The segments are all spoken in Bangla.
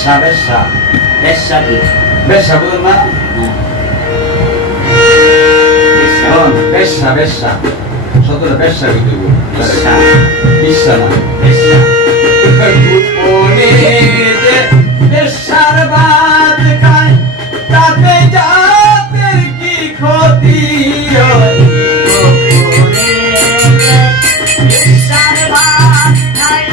বেশ্যা বেশ্যা বেশ্যা কি বেশ্যা বুঝুন না বেশ্যা বেশ্যা সতেরো বেশ্যা কিন্তু বেশ্যা বেশ্যা না বেশ্যা গোপনে যে বেশ্যার ভাত খায় তাতে জাতের কি ক্ষতি হয় গোপনে বেশ্যার ভাত খায়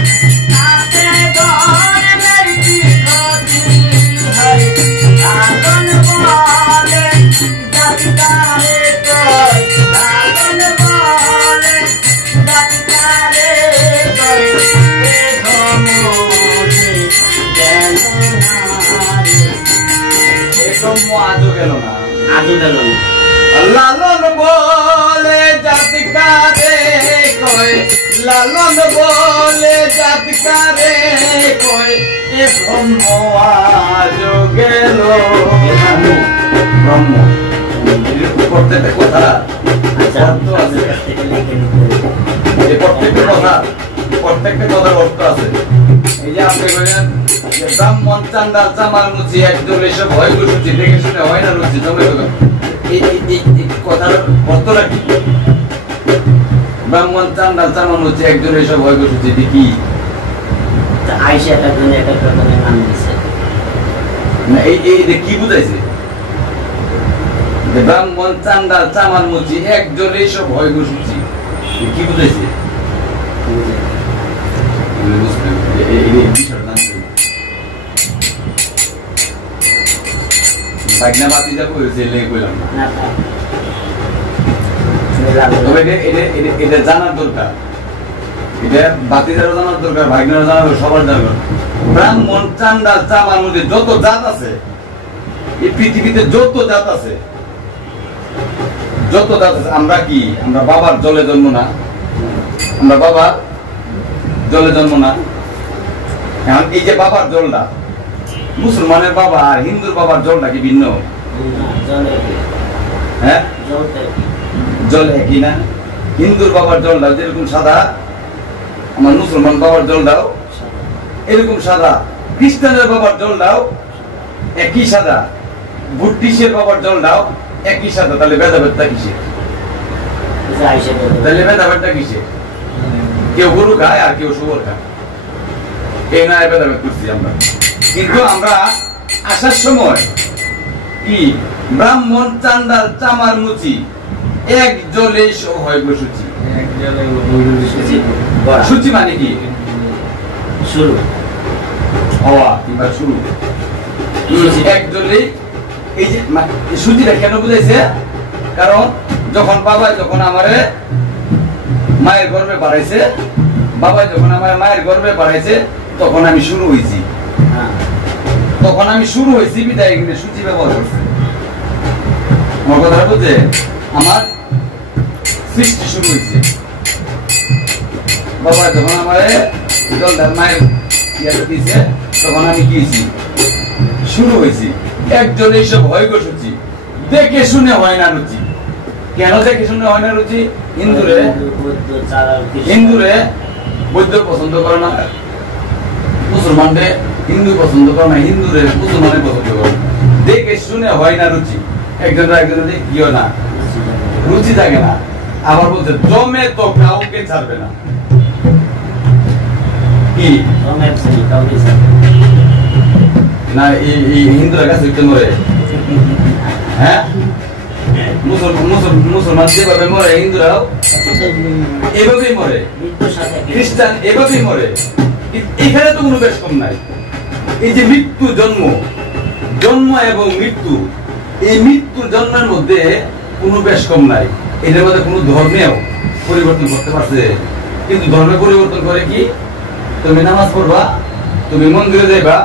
তাতে ধর্মের কি ক্ষতি হয় আগুন বলে জাতিকারে কয় আগুন বলে জাতিকারে কয় এ ধমকে গেল না রে এরকম আজও গেল না আজও গেল না লালন বলে জাতিকারে কয় লালন বলে জাতিকারে কয় এরকম আজও গেল ব্রহ্ম প্রত্যেকটা কথা আচ্ছা অর্থ আছে থেকে লিখে নিতে এই প্রত্যেকটা প্রত্যেকটা কথার অর্থ আছে এই যে আপনি বলেন যে ব্রাহ্মণ চান্ডাল চামার মুচি একদম এসব হয় বসুচি দেখে শুনে হয় না রুচি জমে এই কথার অর্থটা কি ব্রাহ্মণ চান্ডাল চামার মুচি একজন এসব হয় বসুচি কি আইসা একটা জন্য একটা প্রথমে নাম দিছে না এই কি বুঝাইছে যে ব্রাহ্মণ চান্ডাল চামার মুচি একজন এসব হয় বসুচি কি বুঝাইছে বাতি যাবো কইলাম না তবে এটা জানার দরকার এটা বাতিদারও জানার দরকার ভাগ্নেরও জানার সবার জানার ব্রাহ্মণ চান্ডাল চামার মধ্যে যত জাত আছে এই পৃথিবীতে যত জাত আছে আমরা কি আমরা বাবার জলে জন্ম না আমরা বাবার জলে জন্ম না এখন এই যে বাবার জলটা মুসলমানের বাবা আর হিন্দুর বাবার জলটা কি ভিন্ন হ্যাঁ জল একই না হিন্দুর বাবার জলটা যেরকম সাদা আমার মুসলমান বাবার জলটাও এরকম সাদা খ্রিস্টানের বাবার জলটাও একই সাদা বুদ্ধিস্টের বাবার জলটাও একই সাদা তাহলে ভেদাভেদটা কিসে তাহলে ভেদাভেদটা কিসে কেউ গরু খায় আর কেউ শুয়োর খায় এই না ভেদাভেদ করছি আমরা কিন্তু আমরা আসার সময় কি ব্রাহ্মণ চান্ডাল চামার মুচি এক জলে হয় বসুচি সূচি মানে কি শুরু হওয়া কিংবা শুরু এক জলে এই যে সূচিটা কেন বুঝাইছে কারণ যখন আমারে মায়ের গর্ভে বাড়াইছে মায়ের গর্ভে বাড়াইছে তখন আমি শুরু হয়েছি বিদায় এখানে সূচি ব্যবহার করছে আমার কথাটা বুঝছে আমার সৃষ্টি শুরু হয়েছে বাবা যখন আমার মায়ের ইয়াতে দিয়েছে তখন আমি গিয়েছি শুরু হয়েছি একজন এইসব হয় গো সূচি দেখে শুনে হয় না রুচি কেন দেখে শুনে হয় না রুচি হিন্দুরে বৌদ্ধ পছন্দ করে না মুসলমানদের হিন্দু পছন্দ করে না হিন্দুরে মুসলমানে পছন্দ করে না দেখে শুনে হয় না রুচি একজন কি হয় না রুচি থাকে না আবার বলছে জমে তো কাউকে ছাড়বে না কি না এই হিন্দুরা কাছে মরে হ্যাঁ মুসলমান যেভাবে মরে হিন্দুরাও এভাবেই মরে খ্রিস্টান এভাবেই মরে এখানে তো কোনো বেশ কম নাই এই যে মৃত্যু জন্ম এবং মৃত্যু এই মৃত্যু জন্মের মধ্যে কোনো বেশ কম নাই এটার মধ্যে কোনো ধর্মেও পরিবর্তন করতে পারছে কিন্তু ধর্মে পরিবর্তন করে কি তুমি নামাজ পড়বা তুমি মন্দিরে যাইবা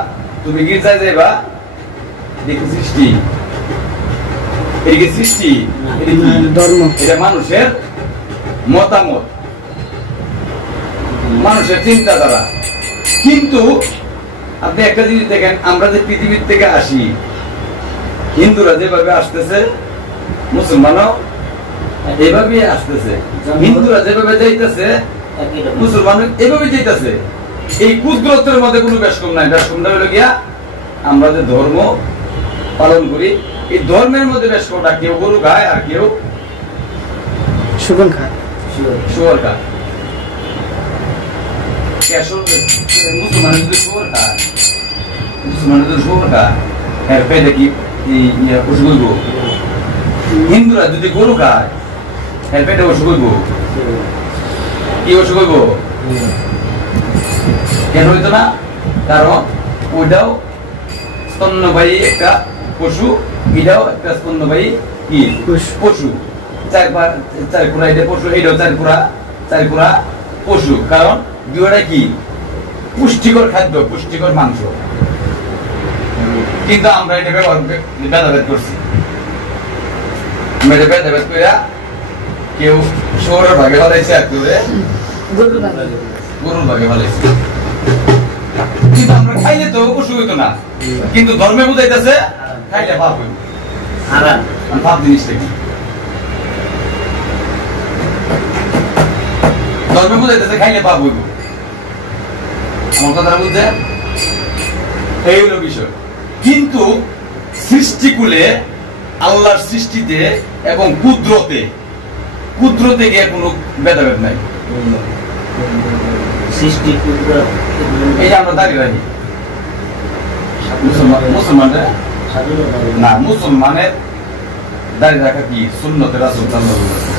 তুমি গির্জায় যাইবা দেখি সৃষ্টি ধর্ম এটা মানুষের মতামত মানুষের চিন্তাধারা কিন্তু আপনি একটা জিনিস দেখেন আমরা যে পৃথিবীর থেকে আসি হিন্দুরা যেভাবে আসতেছে মুসলমানও এভাবেই আসতেছে হিন্দুরা যেভাবে যাইতেছে মুসলমান এভাবে যাইতেছে এই কুদরতের মধ্যে কোনো বেশ কম নাই বেশ কমটা হলো গিয়া আমরা যে ধর্ম পালন করি, এই ধর্মের মধ্যে বেশ কটা, কেউ গরু খায় আর কেউ শুকন খায়, শুয়োর খায়। মুসলমানের যদি শুয়োর খায়, মুসলমানের যদি শুয়োর খায়, এর পেটে কি পশু করবো? হিন্দুরা যদি গরু খায়, এর পেটে পশু করবো? কি পশু করবো? কেন হইতো না? কারণ ওইটাও স্তন্যবাহী একটা পশু, এটাও একটা স্তন্যবাহী কি পশু। চার কুড়া এটা পশু, এটাও চার কুড়া পশু। কারণ দুটা কি পুষ্টিকর খাদ্য, পুষ্টিকর মাংস। কিন্তু আমরা এটা ভেদাভেদ করছি। ভেদাভেদ করে কেউ শহরের ভাগে ফলাইছে আর কেউ গরুর ভাগে ফলাইছে। কিন্তু আমরা খাইলে তো অসুখ হইতো না, কিন্তু ধর্মে বুঝাইতেছে খাইলে পাপ হইব। পাপ জিনিসটা কি? ধর্মে বুঝাইতেছে খাইলে পাপ হইব। আমার কথা বুঝছে? এই হলো বিষয়। কিন্তু সৃষ্টিকুলে, আল্লাহর সৃষ্টিতে এবং কুদরতে গিয়ে কোনো ভেদাভেদ নাই। সৃষ্টি এই যে আমরা দাঁড়িয়ে রাখি, মুসলমানরা না, মুসলমানের দাঁড়িয়ে রাখা কি সুন্নতে রাসূল সাল্লাল্লাহু আলাইহি ওয়াসাল্লাম।